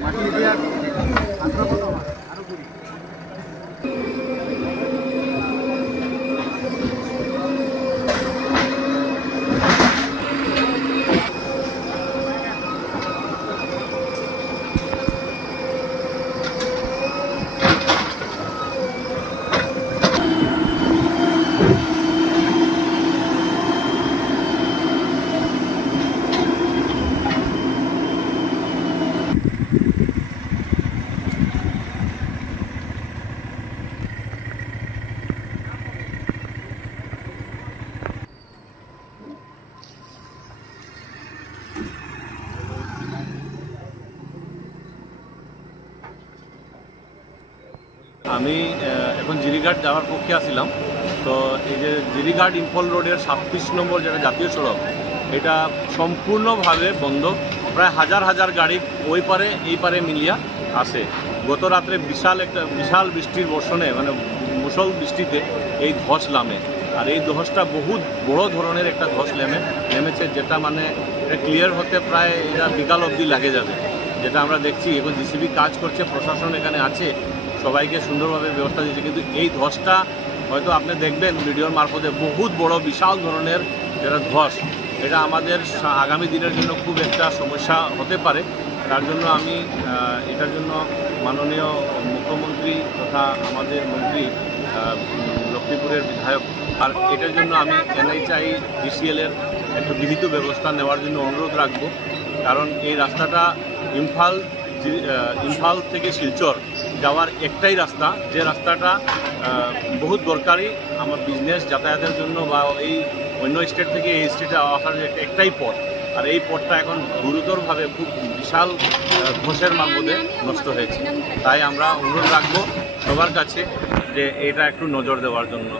মাটি দিয়া আরো করি। আমি এখন জিরিঘাট যাওয়ার পক্ষে আসছিলাম। তো এই যে জিরিঘাট ইম্ফল রোডের ২৭ নম্বর যেটা জাতীয় সড়ক, এটা সম্পূর্ণভাবে বন্ধ। প্রায় হাজার হাজার গাড়ি ওই পারে এই পারে মিলিয়া আসে। গত রাত্রে বিশাল বৃষ্টির বর্ষণে, মানে মুষল বৃষ্টিতে এই ধস নামে। আর এই ধসটা বহুত বড় ধরনের একটা ধস নেমেছে, যেটা মানে এটা ক্লিয়ার হতে প্রায় এটা বিকাল অবধি লাগে যাবে। যেটা আমরা দেখছি এখন জিসিবি কাজ করছে, প্রশাসন এখানে আছে, সবাইকে সুন্দরভাবে ব্যবস্থা দিয়েছে। কিন্তু এই ধসটা হয়তো আপনি দেখবেন ভিডিওর মারফতে, বহুত বড় বিশাল ধরনের যেটা ধস, এটা আমাদের আগামী দিনের জন্য খুব একটা সমস্যা হতে পারে। তার জন্য আমি এটার জন্য মাননীয় মুখ্যমন্ত্রী তথা আমাদের মন্ত্রী লক্ষ্মীপুরের বিধায়ক, আর এটার জন্য আমি NHAI DCL-এর একটা বিহিত ব্যবস্থা নেওয়ার জন্য অনুরোধ রাখব। কারণ এই রাস্তাটা ইম্ফল থেকে শিলচর যাওয়ার একটাই রাস্তা, যে রাস্তাটা বহুত দরকারি আমার বিজনেস যাতায়াতের জন্য, বা এই অন্য স্টেট থেকে এই স্টেটে আসার একটাই পথ। আর এই পথটা এখন গুরুতরভাবে খুব বিশাল ধসের মধ্যে নষ্ট হয়েছে। তাই আমরা অনুরোধ রাখবো সবার কাছে যে এটা একটু নজর দেওয়ার জন্য।